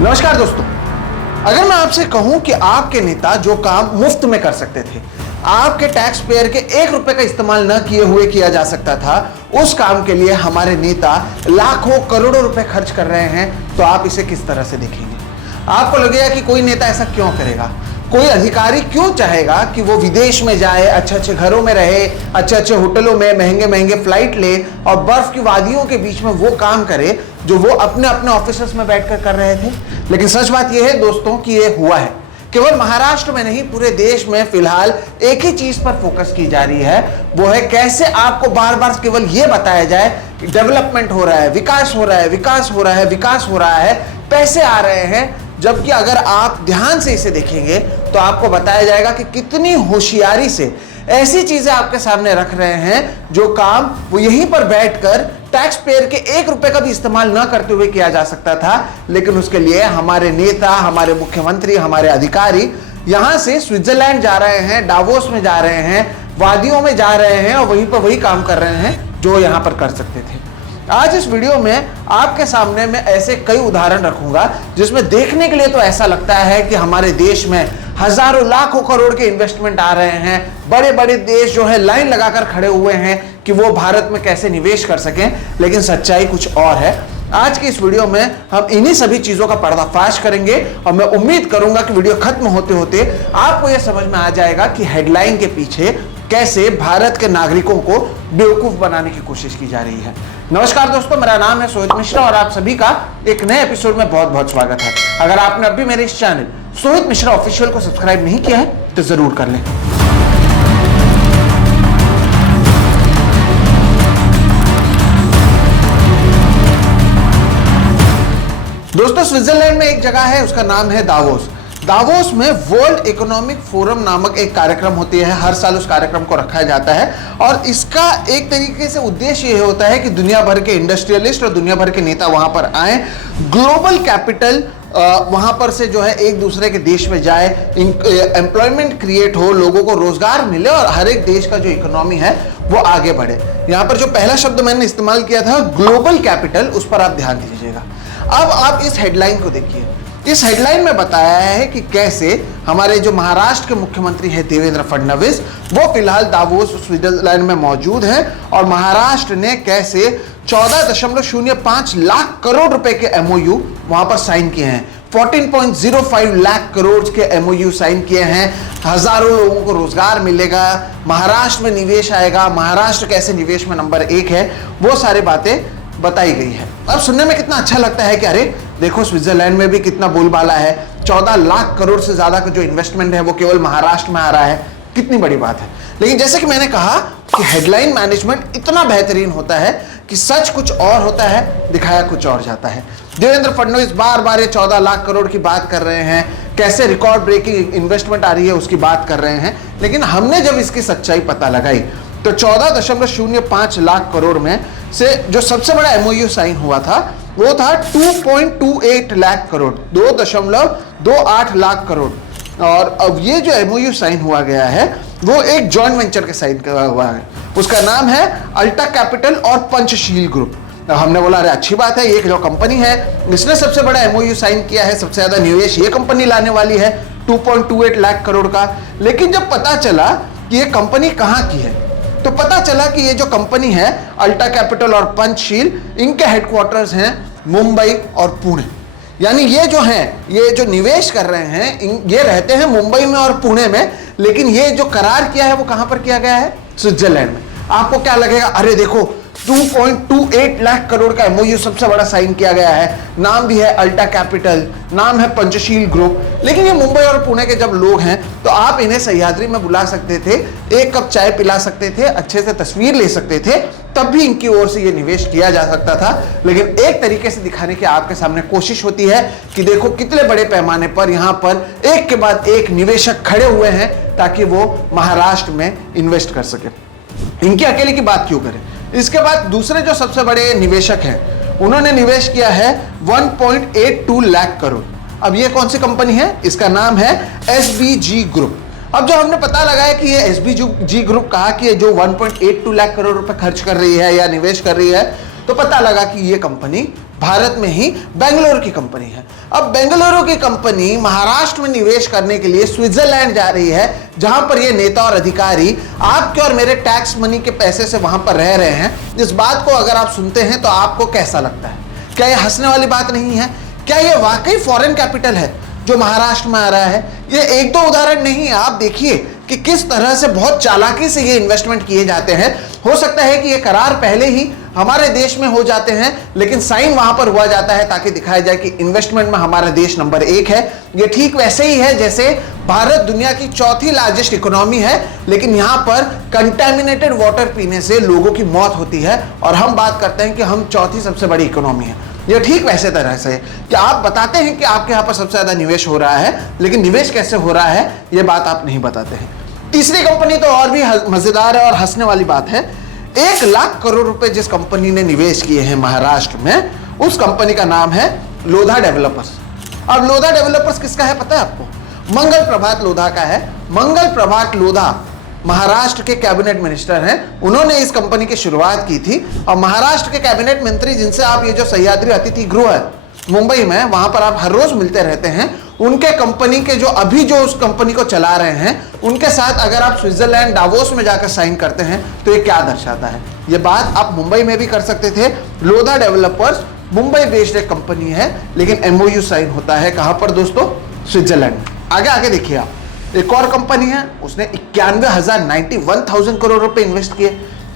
नमस्कार दोस्तों, अगर मैं आपसे कहूं कि आपके नेता जो काम मुफ्त में कर सकते थे, आपके टैक्स पेयर के 1 रुपए का इस्तेमाल न किए हुए किया जा सकता था, उस काम के लिए हमारे नेता लाखों करोड़ों रुपए खर्च कर रहे हैं, तो आप इसे किस तरह से देखेंगे? आपको लगेगा कि कोई नेता ऐसा क्यों करेगा? कोई अधिकारी क्यों चाहेगा कि वो विदेश में जाए, अच्छे अच्छे घरों में रहे, अच्छे अच्छे होटलों में महंगे महंगे फ्लाइट ले और बर्फ की वादियों के बीच में वो काम करे जो वो अपने अपने ऑफिस में बैठकर कर रहे थे? लेकिन सच बात यह है दोस्तों कि ये हुआ है। केवल महाराष्ट्र में नहीं, पूरे देश में फिलहाल एक ही चीज पर फोकस की जा रही है, वो है कैसे आपको बार बार केवल ये बताया जाए कि डेवलपमेंट हो रहा है, विकास हो रहा है, विकास हो रहा है, विकास हो रहा है, पैसे आ रहे हैं। जबकि अगर आप ध्यान से इसे देखेंगे तो आपको बताया जाएगा कि कितनी होशियारी से ऐसी चीजें आपके सामने रख रहे हैं जो काम वो यहीं पर बैठकर टैक्स पेयर के 1 रुपए का भी इस्तेमाल ना करते हुए किया जा सकता था। लेकिन उसके लिए हमारे नेता, हमारे मुख्यमंत्री, हमारे अधिकारी यहां से स्विट्जरलैंड जा रहे हैं, डावोस में जा रहे हैं, वादियों में जा रहे हैं और वहीं पर वही काम कर रहे हैं जो यहां पर कर सकते थे। आज इस वीडियो में आपके सामने मैं ऐसे कई उदाहरण रखूंगा जिसमें देखने के लिए तो ऐसा लगता है कि हमारे देश में हजारों लाखों करोड़ के इन्वेस्टमेंट आ रहे हैं, बड़े बड़े देश जो है लाइन लगाकर खड़े हुए हैं कि वो भारत में कैसे निवेश कर सकें, लेकिन सच्चाई कुछ और है। आज की इस वीडियो में हम इन्हीं सभी चीजों का पर्दाफाश करेंगे और मैं उम्मीद करूंगा कि वीडियो खत्म होते होते आपको यह समझ में आ जाएगा कि हेडलाइन के पीछे कैसे भारत के नागरिकों को बेवकूफ बनाने की कोशिश की जा रही है। नमस्कार दोस्तों, मेरा नाम है सोहित मिश्रा और आप सभी का एक नए एपिसोड में बहुत बहुत स्वागत है। अगर आपने अभी मेरे इस चैनल सोहित मिश्रा ऑफिशियल को सब्सक्राइब नहीं किया है तो जरूर कर लें। दोस्तों, स्विट्जरलैंड में एक जगह है, उसका नाम है दावोस। दावोस में वर्ल्ड इकोनॉमिक फोरम नामक एक कार्यक्रम होती है। हर साल उस कार्यक्रम को रखा जाता है और इसका एक तरीके से उद्देश्य यह होता है कि दुनिया भर के इंडस्ट्रियलिस्ट और दुनिया भर के नेता वहां पर आए, ग्लोबल कैपिटल वहां पर से जो है एक दूसरे के देश में जाए, एम्प्लॉयमेंट क्रिएट हो, लोगों को रोजगार मिले और हर एक देश का जो इकोनॉमी है वो आगे बढ़े। यहां पर जो पहला शब्द मैंने इस्तेमाल किया था ग्लोबल कैपिटल, उस पर आप ध्यान दीजिएगा। अब आप इस हेडलाइन को देखिए। इस हेडलाइन में बताया है कि कैसे हमारे जो महाराष्ट्र के मुख्यमंत्री हैं देवेंद्र फडणवीस, वो फिलहाल दावोस स्विट्जरलैंड में मौजूद हैं और महाराष्ट्र ने कैसे 14.05 लाख करोड़ रुपए के एमओयू वहां पर साइन किए हैं। 14.05 लाख करोड़ के एमओयू साइन किए हैं। हजारों लोगों को रोजगार मिलेगा, महाराष्ट्र में निवेश आएगा, महाराष्ट्र कैसे निवेश में नंबर 1 है, वो सारी बातें बताई गई है। अब सुनने में कितना अच्छा लगता है कि अरे देखो स्विट्जरलैंड में भी कितना बोलबाला है, 14 लाख करोड़ से ज्यादा का जो इन्वेस्टमेंट है वो केवल महाराष्ट्र में आ रहा है, कितनी बड़ी बात है। लेकिन जैसे कि मैंने कहा कि हेडलाइन मैनेजमेंट इतना बेहतरीन होता है कि सच कुछ और होता है, दिखाया कुछ और जाता है। देवेंद्र फडणवीस बार बार ये 14 लाख करोड़ की बात कर रहे हैं, कैसे रिकॉर्ड ब्रेकिंग इन्वेस्टमेंट आ रही है उसकी बात कर रहे हैं। लेकिन हमने जब इसकी सच्चाई पता लगाई तो 14.05 लाख करोड़ में से जो सबसे बड़ा एमओयू साइन हुआ था वो था 2.28 लाख करोड़, 2.28 लाख करोड़। और अब ये जो एमओयू साइन हुआ गया है वो एक जॉइंट वेंचर के साइन किया हुआ है, उसका नाम है अल्टा कैपिटल और पंचशील ग्रुप। हमने बोला अरे अच्छी बात है, ये जो कंपनी है इसने सबसे बड़ा एमओयू साइन किया है, सबसे ज्यादा निवेश ये कंपनी लाने वाली है 2.28 लाख करोड़ का। लेकिन जब पता चला कि ये कंपनी कहाँ की है तो पता चला कि ये जो कंपनी है अल्टा कैपिटल और पंचशील, इनके हेडक्वार्टर्स हैं मुंबई और पुणे। यानी ये जो हैं, ये जो निवेश कर रहे हैं, ये रहते हैं मुंबई में और पुणे में, लेकिन ये जो करार किया है वो कहां पर किया गया है? स्विट्जरलैंड में। आपको क्या लगेगा, अरे देखो 2.28 लाख करोड़ का एमओयू सबसे बड़ा साइन किया गया है, नाम भी है अल्टा कैपिटल, नाम है पंचशील ग्रुप, लेकिन ये मुंबई और पुणे के जब लोग हैं तो आप इन्हें सह्याद्री में बुला सकते थे, एक कप चाय पिला सकते थे, अच्छे से तस्वीर ले सकते थे, तब भी इनकी ओर से ये निवेश किया जा सकता था। लेकिन एक तरीके से दिखाने की आपके सामने कोशिश होती है कि देखो कितने बड़े पैमाने पर यहां पर एक के बाद एक निवेशक खड़े हुए हैं ताकि वो महाराष्ट्र में इन्वेस्ट कर सके। इनकी अकेले की बात क्यों करें? इसके बाद दूसरे जो सबसे बड़े निवेशक हैं उन्होंने निवेश किया है 1.82 लाख करोड़। अब ये कौन सी कंपनी है? इसका नाम है एसबीजी ग्रुप। अब जो हमने पता लगाया कि ये एसबीजी ग्रुप कहा कि ये जो 1.82 लाख करोड़ रुपए खर्च कर रही है या निवेश कर रही है, तो पता लगा कि ये कंपनी भारत में ही बेंगलुरु की कंपनी है। अब बेंगलुरु की कंपनी महाराष्ट्र में निवेश करने के लिए स्विट्जरलैंड जा रही है, जहां पर ये नेता और अधिकारी आपके और मेरे टैक्स मनी के पैसे से वहां पर रह रहे हैं। इस बात को अगर आप सुनते हैं तो आपको कैसा लगता है? क्या ये हंसने वाली बात नहीं है? क्या ये वाकई फॉरेन कैपिटल है जो महाराष्ट्र में आ रहा है? ये एक दो उदाहरण नहीं है, आप देखिए कि किस तरह से बहुत चालाकी से ये इन्वेस्टमेंट किए जाते हैं। हो सकता है कि ये करार पहले ही हमारे देश में हो जाते हैं, लेकिन साइन वहां पर हुआ जाता है ताकि दिखाया जाए कि इन्वेस्टमेंट में हमारा देश नंबर 1 है। ये ठीक वैसे ही है जैसे भारत दुनिया की चौथी लार्जेस्ट इकोनॉमी है, लेकिन यहां पर कंटेमिनेटेड वाटर पीने से लोगों की मौत होती है और हम बात करते हैं कि हम चौथी सबसे बड़ी इकोनॉमी है। ये ठीक वैसे तरह से कि आप बताते हैं कि आपके यहाँ पर सबसे ज्यादा निवेश हो रहा है, लेकिन निवेश कैसे हो रहा है ये बात आप नहीं बताते हैं। तीसरी कंपनी तो और भी मजेदार है और हंसने वाली बात है। 1 लाख करोड़ रुपए जिस कंपनी ने निवेश किए हैं महाराष्ट्र में, उस कंपनी का नाम है लोधा डेवलपर्स। अब लोधा डेवलपर्स किसका है पता है आपको? मंगल प्रभात लोधा का है। मंगल प्रभात लोधा महाराष्ट्र के कैबिनेट मिनिस्टर हैं, उन्होंने इस कंपनी की शुरुआत की थी। और महाराष्ट्र के कैबिनेट मंत्री जिनसे आप ये जो सह्याद्री अतिथि गृह है मुंबई में, वहां पर आप हर रोज मिलते रहते हैं, उनके कंपनी के जो उस कंपनी को चला रहे हैं, उनके साथ अगर आप स्विट्जरलैंड डावोस में जाकर साइन करते हैं तो ये क्या दर्शाता है? ये बात आप मुंबई में भी कर सकते थे। लोधा डेवलपर्स मुंबई बेस्ड एक कंपनी है, लेकिन एमओयू साइन होता है कहां पर दोस्तों? स्विट्जरलैंड में। आगे आगे देखिए आप, एक और कंपनी है, उसने 91,000 करोड़ रुपए इन्वेस्ट किए।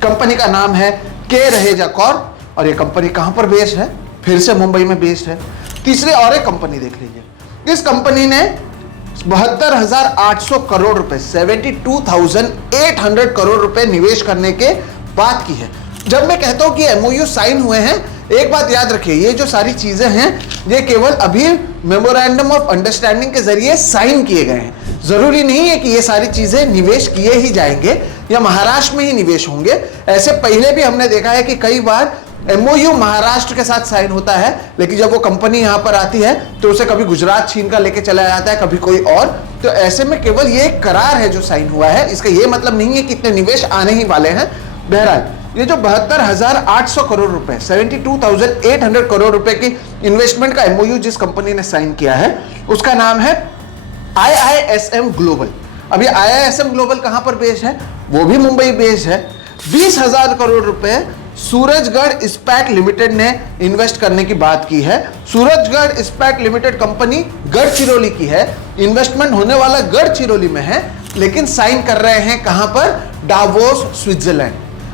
कंपनी का नाम है के रहेजा कॉर्प और ये कंपनी कहां पर बेस्ड है? फिर से मुंबई में बेस्ड है। तीसरी और एक कंपनी देख लीजिए, इस कंपनी ने 72,800 करोड़ रुपए 72,800 करोड़ रुपए निवेश करने के बात की है। जब मैं कहता हूं कि एमओयू साइन हुए हैं, एक बात याद रखिए, ये जो सारी चीजें हैं ये केवल अभी मेमोरेंडम ऑफ अंडरस्टैंडिंग के जरिए साइन किए गए हैं। जरूरी नहीं है कि ये सारी चीजें निवेश किए ही जाएंगे या महाराष्ट्र में ही निवेश होंगे। ऐसे पहले भी हमने देखा है कि कई बार एमओयू महाराष्ट्र के साथ साइन होता है, लेकिन जब वो कंपनी यहां पर आती है तो उसे कभी गुजरात छीन कर लेके चला जाता है, कभी कोई और। तो ऐसे में केवल ये एक करार है जो साइन हुआ है, इसका ये मतलब नहीं है कि इतने निवेश आने ही वाले हैं। बहरहाल ये जो 72,800 करोड़ रुपए 72,800 करोड़ रुपए की इन्वेस्टमेंट का एमओयू जिस कंपनी ने साइन किया है, उसका नाम है IISM ग्लोबल। अभी IISM ग्लोबल कहां पर बेस्ड है? वो भी मुंबई बेस्ड है। 20,000 करोड़ रुपए सूरजगढ़ इस्पात लिमिटेड ने इन्वेस्ट करने की बात की है। सूरजगढ़ इस्पात लिमिटेड कंपनी गढ़चिरौली की है, इन्वेस्टमेंट होने वाला गढ़चिरौली में है, लेकिन साइन कर रहे हैं कहां पर? Davos Switzerland.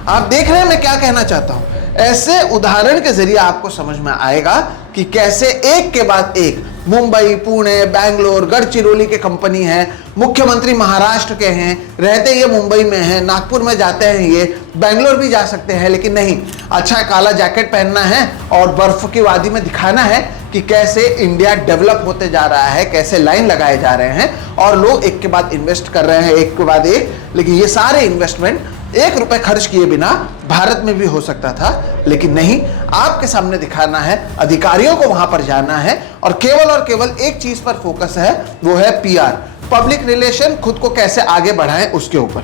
आप देख रहे हैं मैं क्या कहना चाहता हूं? ऐसे उदाहरण के जरिए आपको समझ में आएगा कि कैसे एक के बाद एक मुंबई, पुणे, बैंगलोर, गढ़चिरौली के कंपनी है, मुख्यमंत्री महाराष्ट्र के हैं, रहते ये मुंबई में हैं, नागपुर में जाते हैं, ये बैंगलोर भी जा सकते हैं, लेकिन नहीं, अच्छा काला जैकेट पहनना है और बर्फ की वादी में दिखाना है कि कैसे इंडिया डेवलप होते जा रहा है, कैसे लाइन लगाए जा रहे हैं और लोग एक के बाद इन्वेस्ट कर रहे हैं, एक के बाद एक। लेकिन ये सारे इन्वेस्टमेंट 1 रुपए खर्च किए बिना भारत में भी हो सकता था, लेकिन नहीं, आपके सामने दिखाना है, अधिकारियों को वहां पर जाना है और केवल एक चीज पर फोकस है, वो है PR, पब्लिक रिलेशन, खुद को कैसे आगे बढ़ाएं उसके ऊपर।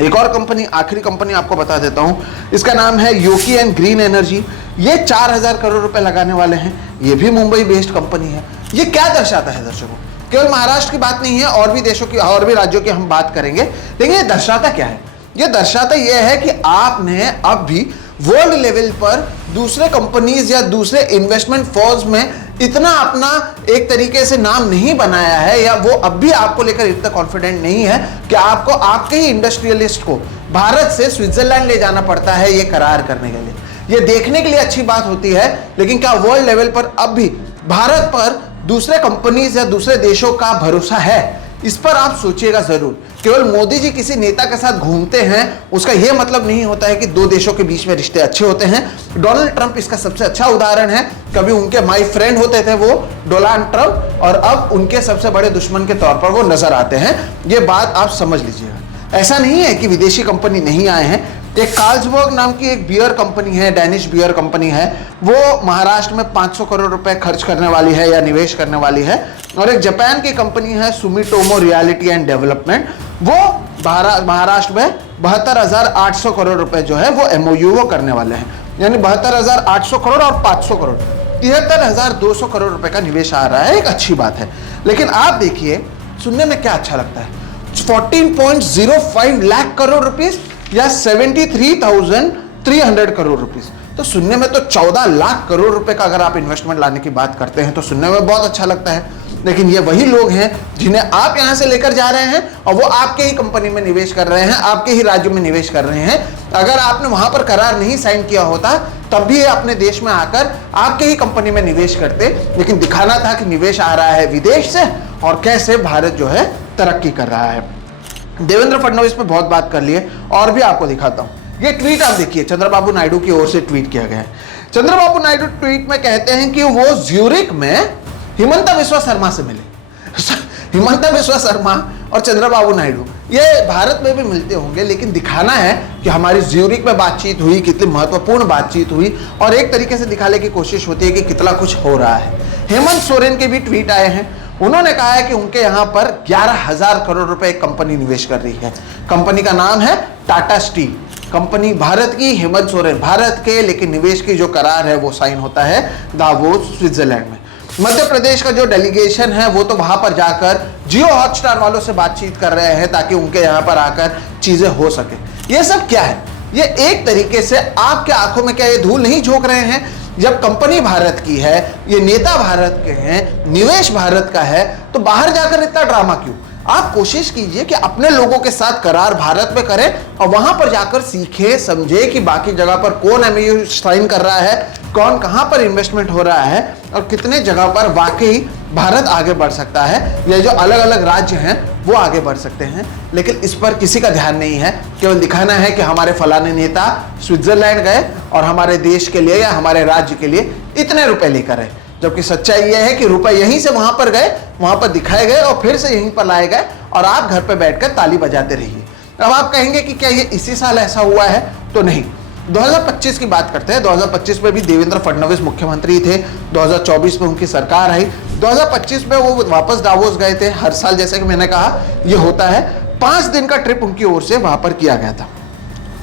एक और कंपनी, आखिरी कंपनी आपको बता देता हूं, इसका नाम है योकी एंड ग्रीन एनर्जी। ये 4,000 करोड़ रुपए लगाने वाले हैं, ये भी मुंबई बेस्ड कंपनी है। ये क्या दर्शाता है दर्शकों? केवल महाराष्ट्र की बात नहीं है, और भी देशों की, और भी राज्यों की हम बात करेंगे, लेकिन ये दर्शाता क्या है? ये दर्शाता यह है कि आपने अब भी वर्ल्ड लेवल पर दूसरे कंपनीज या दूसरे इन्वेस्टमेंट फर्म्स में इतना अपना एक तरीके से नाम नहीं बनाया है, या वो अब भी आपको लेकर इतना कॉन्फिडेंट नहीं है कि आपको आपके ही इंडस्ट्रियलिस्ट को भारत से स्विट्जरलैंड ले जाना पड़ता है ये करार करने के लिए। ये देखने के लिए अच्छी बात होती है, लेकिन क्या वर्ल्ड लेवल पर अब भी भारत पर दूसरे कंपनीज या दूसरे देशों का भरोसा है? इस पर आप सोचिएगा जरूर। केवल मोदी जी किसी नेता के साथ घूमते हैं उसका यह मतलब नहीं होता है कि दो देशों के बीच में रिश्ते अच्छे होते हैं। डोनाल्ड ट्रंप इसका सबसे अच्छा उदाहरण है। कभी उनके माय फ्रेंड होते थे वो डोनाल्ड ट्रंप, और अब उनके सबसे बड़े दुश्मन के तौर पर वो नजर आते हैं। ये बात आप समझ लीजिएगा। ऐसा नहीं है कि विदेशी कंपनी नहीं आए हैं। एक कार्लसबर्ग नाम की एक बियर कंपनी है, डैनिश बियर कंपनी है, वो महाराष्ट्र में 500 करोड़ रुपए खर्च करने वाली है या निवेश करने वाली है। और एक जापान की कंपनी है सुमिटोमो रियलिटी एंड डेवलपमेंट, वो महाराष्ट्र में 72,800 करोड़ रुपए जो है वो एमओयू वो करने वाले हैं। यानी 72,800 करोड़ और 500 करोड़, 73,200 करोड़ रुपए का निवेश आ रहा है। एक अच्छी बात है। लेकिन आप देखिए, सुनने में क्या अच्छा लगता है, 14.05 लाख करोड़ रुपीस या 73,300 करोड़ रुपीस। तो सुनने में तो 14 लाख करोड़ रुपए का अगर आप इन्वेस्टमेंट लाने की बात करते हैं तो सुनने में बहुत अच्छा लगता है। लेकिन ये वही लोग हैं जिन्हें आप यहां से लेकर जा रहे हैं और वो आपके ही कंपनी में निवेश कर रहे हैं, आपके ही राज्य में निवेश कर रहे हैं। अगर आपने वहां पर करार नहीं साइन किया होता तब भी अपने देश में आकर आपके ही कंपनी में निवेश करते। लेकिन दिखाना था कि निवेश आ रहा है विदेश से और कैसे भारत जो है तरक्की कर रहा है। देवेंद्र फडणवीस पे बहुत बात कर लिए और भी आपको दिखाता हूं। ये ट्वीट आप देखिए, चंद्रबाबू नायडू की ओर से ट्वीट किया गया है। चंद्रबाबू नायडू ट्वीट में कहते हैं कि वो ज्यूरिक में हिमंता बिस्वा शर्मा से मिले। हिमंता बिस्वा शर्मा और चंद्रबाबू नायडू ये भारत में भी मिलते होंगे, लेकिन दिखाना है कि हमारी ज्यूरिक में बातचीत हुई, कितनी महत्वपूर्ण बातचीत हुई, और एक तरीके से दिखाने की कोशिश होती है कि कितना कुछ हो रहा है। हेमंत सोरेन के भी ट्वीट आए हैं। उन्होंने कहा है कि उनके यहां पर 11,000 करोड़ रुपए एक कंपनी निवेश कर रही है। कंपनी का नाम है टाटा स्टील। कंपनी भारत की, हेमंत सोरेन भारत के, लेकिन निवेश की जो करार है वो साइन होता है दावोस स्विट्जरलैंड में। मध्य प्रदेश का जो डेलीगेशन है वो तो वहां पर जाकर जियो हॉटस्टार वालों से बातचीत कर रहे हैं ताकि उनके यहां पर आकर चीजें हो सके। ये सब क्या है? ये एक तरीके से आपके आंखों में क्या ये धूल नहीं झोंक रहे हैं? जब कंपनी भारत की है, ये नेता भारत के हैं, निवेश भारत का है, तो बाहर जाकर इतना ड्रामा क्यों? आप कोशिश कीजिए कि अपने लोगों के साथ करार भारत में करें और वहां पर जाकर सीखे समझे कि बाकी जगह पर कौन एमओयू साइन कर रहा है, कौन कहां पर इन्वेस्टमेंट हो रहा है और कितने जगह पर वाकई भारत आगे बढ़ सकता है, या जो अलग अलग राज्य हैं वो आगे बढ़ सकते हैं। लेकिन इस पर किसी का ध्यान नहीं है। केवल दिखाना है कि हमारे फलाने नेता स्विट्जरलैंड गए और हमारे देश के लिए या हमारे राज्य के लिए इतने रुपए लेकर आए, जबकि सच्चाई यह है कि रुपए यहीं से वहां पर गए, वहां पर दिखाए गए और फिर से यहीं पर लाए गए और आप घर पर बैठकर ताली बजाते रहिए। अब आप कहेंगे कि क्या ये इसी साल ऐसा हुआ है? तो नहीं। 2025 की बात करते हैं। 2025 में भी देवेंद्र फडणवीस मुख्यमंत्री थे, 2024 में उनकी सरकार आई। 2025 में वो वापस दावोस गए थे। हर साल जैसे कि मैंने कहा ये होता है। 5 दिन का ट्रिप उनकी ओर से वहां पर किया गया था।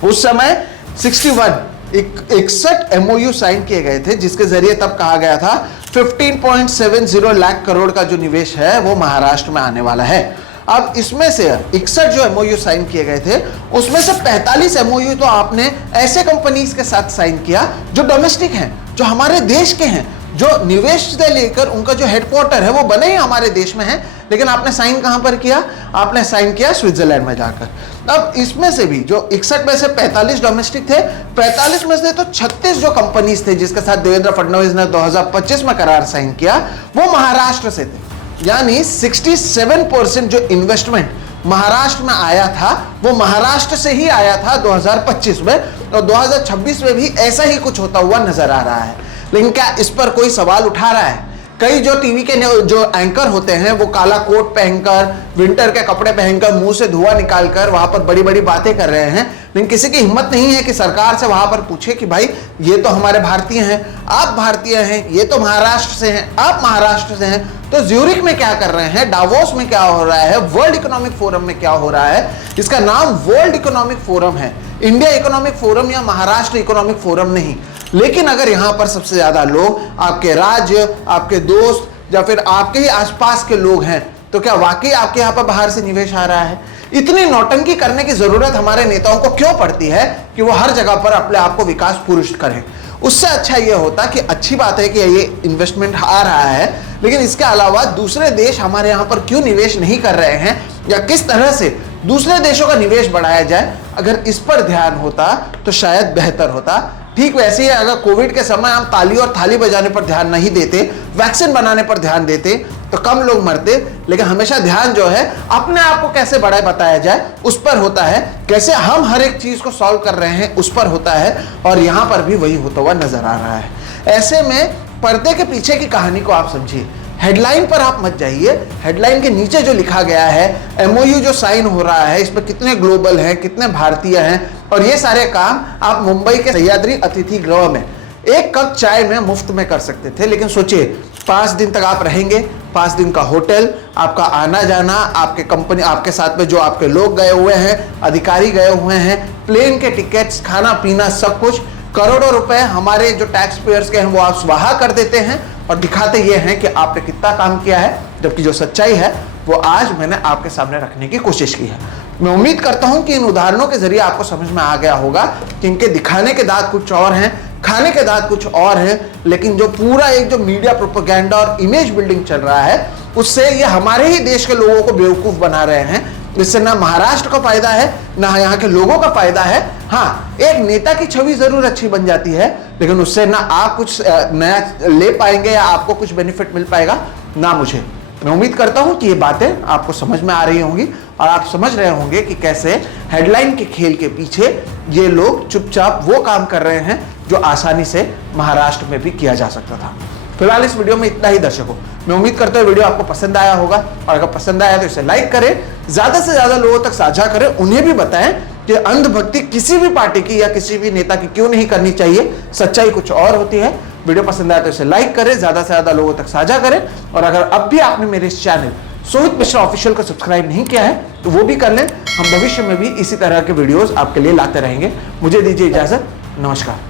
उस समय 61 एमओयू साइन किए गए थे, जिसके जरिए तब कहा गया था 15.70 लाख करोड़ का जो निवेश है वो महाराष्ट्र में आने वाला है। अब इसमें से 61 जो एमओयू साइन किए गए थे उसमें से 45 एमओयू तो आपने ऐसे कंपनीज के साथ साइन किया जो डोमेस्टिक हैं, जो हमारे देश के हैं, जो निवेश से लेकर उनका जो हेडक्वार्टर है वो बने ही हमारे देश में है। लेकिन आपने साइन कहां पर किया? आपने साइन किया स्विट्जरलैंड में जाकर। अब इसमें से भी जो 61 में से 45 डोमेस्टिक थे, 45 में से तो 36 जो कंपनीज थे जिसके साथ देवेंद्र फडणवीस ने 2025 में करार साइन किया वो महाराष्ट्र से थे। यानी 67% जो इन्वेस्टमेंट महाराष्ट्र में आया था वो महाराष्ट्र से ही आया था 2025 में, और 2026 में भी ऐसा ही कुछ होता हुआ नजर आ रहा है। लेकिन क्या इस पर कोई सवाल उठा रहा है? कई जो टीवी के जो एंकर होते हैं वो काला कोट पहनकर, विंटर के कपड़े पहनकर, मुंह से धुआं निकालकर वहां पर बड़ी बड़ी बातें कर रहे हैं, लेकिन किसी की हिम्मत नहीं है कि सरकार से वहां पर पूछे कि भाई ये तो हमारे भारतीय हैं, आप भारतीय हैं, ये तो महाराष्ट्र से हैं, आप महाराष्ट्र से हैं, तो ज्यूरिक में क्या कर रहे हैं, डावोस में क्या हो रहा है, वर्ल्ड इकोनॉमिक फोरम में क्या हो रहा है? इसका नाम वर्ल्ड इकोनॉमिक फोरम है, इंडिया इकोनॉमिक फोरम या महाराष्ट्र इकोनॉमिक फोरम नहीं। लेकिन अगर यहां पर सबसे ज्यादा लोग आपके राज्य, आपके दोस्त या फिर आपके ही आसपास के लोग हैं, तो क्या वाकई आपके यहां पर बाहर से निवेश आ रहा है? इतनी नौटंकी करने की जरूरत हमारे नेताओं को क्यों पड़ती है कि वो हर जगह पर अपने आप को विकास पुरुष करें? उससे अच्छा ये होता कि अच्छी बात है कि ये इन्वेस्टमेंट आ रहा है, लेकिन इसके अलावा दूसरे देश हमारे यहाँ पर क्यों निवेश नहीं कर रहे हैं, या किस तरह से दूसरे देशों का निवेश बढ़ाया जाए, अगर इस पर ध्यान होता तो शायद बेहतर होता। ठीक वैसे ही अगर कोविड के समय हम ताली और थाली बजाने पर ध्यान नहीं देते, वैक्सीन बनाने पर ध्यान देते, तो कम लोग मरते। लेकिन हमेशा ध्यान जो है अपने आप को कैसे बड़ा बताया जाए उस पर होता है, कैसे हम हर एक चीज को सॉल्व कर रहे हैं उस पर होता है, और यहां पर भी वही होता हुआ नजर आ रहा है। ऐसे में पर्दे के पीछे की कहानी को आप समझिए, हेडलाइन पर आप मत जाइए। हेडलाइन के नीचे जो लिखा गया है, एमओयू जो साइन हो रहा है, इसमें कितने ग्लोबल हैं, कितने भारतीय हैं, और ये सारे काम आप मुंबई के सह्याद्री अतिथि गृह में एक कप चाय में मुफ्त में कर सकते थे। लेकिन सोचिए 5 दिन तक आप रहेंगे, 5 दिन का होटल, आपका आना जाना, आपके कंपनी, आपके साथ में जो आपके लोग गए हुए हैं, अधिकारी गए हुए हैं, प्लेन के टिकट्स, खाना पीना सब कुछ, करोड़ों रुपए हमारे जो टैक्स पेयर्स के हैं वो आप स्वाहा कर देते हैं और दिखाते ये हैं कि आपने कितना काम किया है, जबकि जो सच्चाई है वो आज मैंने आपके सामने रखने की कोशिश की है। मैं उम्मीद करता हूं कि इन उदाहरणों के जरिए आपको समझ में आ गया होगा कि इनके दिखाने के दांत कुछ और हैं, खाने के दांत कुछ और हैं, लेकिन जो पूरा एक जो मीडिया प्रोपेगेंडा और इमेज बिल्डिंग चल रहा है उससे ये हमारे ही देश के लोगों को बेवकूफ बना रहे हैं। इससे ना महाराष्ट्र का फायदा है ना यहाँ के लोगों का फायदा है। हाँ, एक नेता की छवि जरूर अच्छी बन जाती है, लेकिन उससे ना आप कुछ नया ले पाएंगे या आपको कुछ बेनिफिट मिल पाएगा ना मुझे। मैं उम्मीद करता हूं कि ये बातें आपको समझ में आ रही होंगी और आप समझ रहे होंगे कि कैसे हेडलाइन के खेल के पीछे ये लोग चुपचाप वो काम कर रहे हैं जो आसानी से महाराष्ट्र में भी किया जा सकता था। फिलहाल इस वीडियो में इतना ही दर्शकों। मैं उम्मीद करता हूं वीडियो आपको पसंद आया होगा और अगर पसंद आया तो इसे लाइक करें, ज्यादा से ज्यादा लोगों तक साझा करें, उन्हें भी बताएं कि अंधभक्ति किसी भी पार्टी की या किसी भी नेता की क्यों नहीं करनी चाहिए, सच्चाई कुछ और होती है। वीडियो पसंद आया तो इसे लाइक करें, ज्यादा से ज्यादा लोगों तक साझा करें और अगर अब भी आपने मेरे इस चैनल सोहित मिश्रा ऑफिशियल को सब्सक्राइब नहीं किया है तो वो भी कर लें। हम भविष्य में भी इसी तरह के वीडियोस आपके लिए लाते रहेंगे। मुझे दीजिए इजाजत, नमस्कार।